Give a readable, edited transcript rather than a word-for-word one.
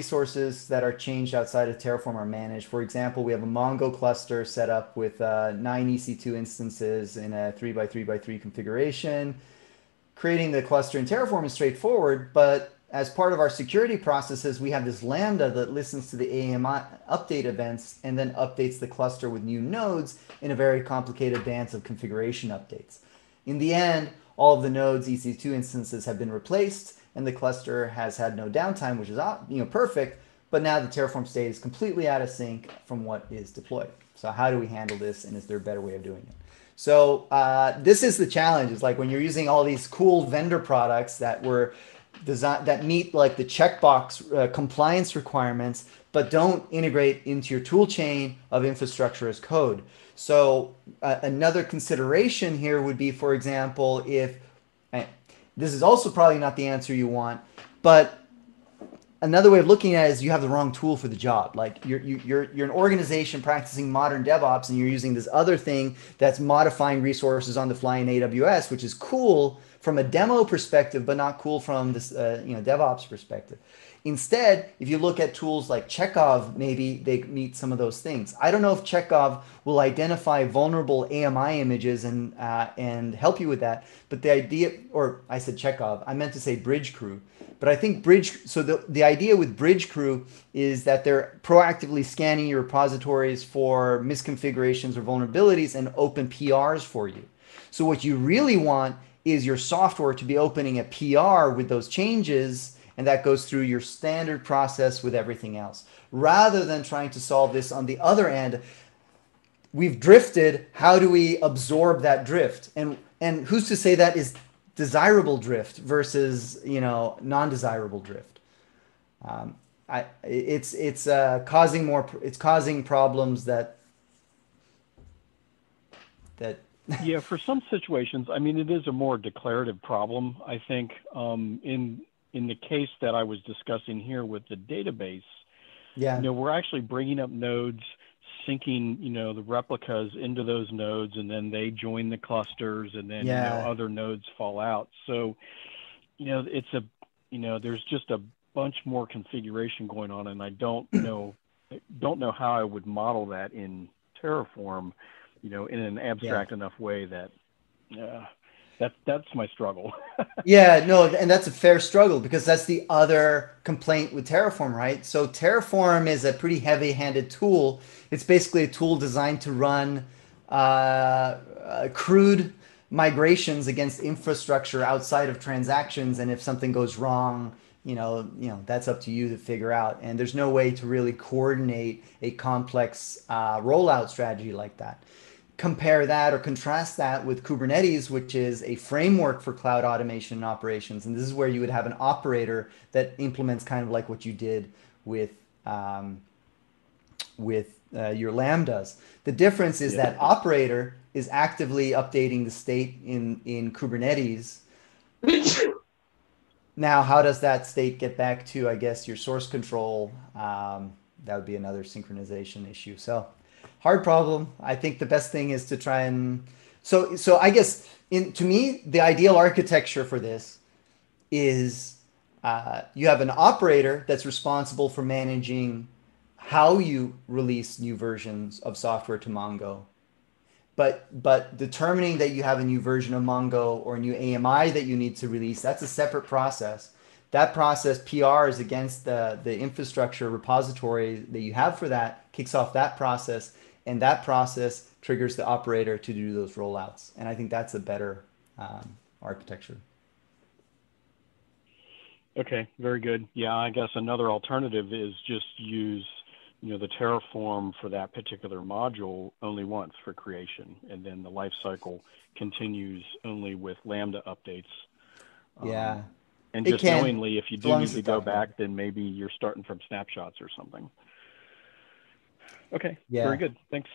resources that are changed outside of Terraform are managed. For example, we have a Mongo cluster set up with 9 EC2 instances in a 3 by 3 by 3 configuration. Creating the cluster in Terraform is straightforward, but as part of our security processes, we have this Lambda that listens to the AMI update events and then updates the cluster with new nodes in a very complicated dance of configuration updates. In the end, all of the nodes EC2 instances have been replaced, and the cluster has had no downtime, which is perfect. But now the Terraform state is completely out of sync from what is deployed. So how do we handle this, and is there a better way of doing it? So this is the challenge. It's like when you're using all these cool vendor products that were designed that meet like the checkbox compliance requirements, but don't integrate into your tool chain of infrastructure as code. So another consideration here would be, for example, if this is also probably not the answer you want, but another way of looking at it is you have the wrong tool for the job. Like you're an organization practicing modern DevOps, and you're using this other thing that's modifying resources on the fly in AWS, which is cool from a demo perspective, but not cool from this DevOps perspective. Instead, if you look at tools like Chekhov, maybe they meet some of those things. I don't know if Chekhov will identify vulnerable AMI images and help you with that. But the idea, or I said Chekhov, I meant to say Bridge Crew. But I think the idea with Bridge Crew is that they're proactively scanning your repositories for misconfigurations or vulnerabilities and open PRs for you. So what you really want is your software to be opening a PR with those changes, and that goes through your standard process with everything else. Rather than trying to solve this on the other end, we've drifted. How do we absorb that drift? And who's to say that is desirable drift versus non-desirable drift? It's causing problems that. Yeah, for some situations, I mean, it is a more declarative problem. I think in the case that I was discussing here with the database, Yeah. we're actually bringing up nodes, syncing, the replicas into those nodes, and then they join the clusters, and then, Yeah. other nodes fall out. So, there's just a bunch more configuration going on, and I don't know how I would model that in Terraform, in an abstract enough way that, that's my struggle. Yeah, no, and that's a fair struggle because that's the other complaint with Terraform, right? So Terraform is a pretty heavy-handed tool. It's basically a tool designed to run crude migrations against infrastructure outside of transactions, and if something goes wrong, that's up to you to figure out. And there's no way to really coordinate a complex rollout strategy like that. Compare that or contrast that with Kubernetes, which is a framework for cloud automation and operations. And this is where you would have an operator that implements kind of like what you did with your Lambdas. The difference is that operator is actively updating the state in Kubernetes. Now, how does that state get back to, I guess, your source control? That would be another synchronization issue. So hard problem. I think the best thing is to try and so I guess to me the ideal architecture for this is you have an operator that's responsible for managing how you release new versions of software to Mongo, but determining that you have a new version of Mongo or a new AMI that you need to release, that's a separate process. That process PRs against the infrastructure repository that you have for that, kicks off that process, and that process triggers the operator to do those rollouts. And I think that's a better architecture. Okay, very good. Yeah, I guess another alternative is just use, the Terraform for that particular module only once for creation, and then the life cycle continues only with Lambda updates. Yeah. And just knowingly, if you do need to go back, then maybe you're starting from snapshots or something. Okay, Yeah. very good. Thanks.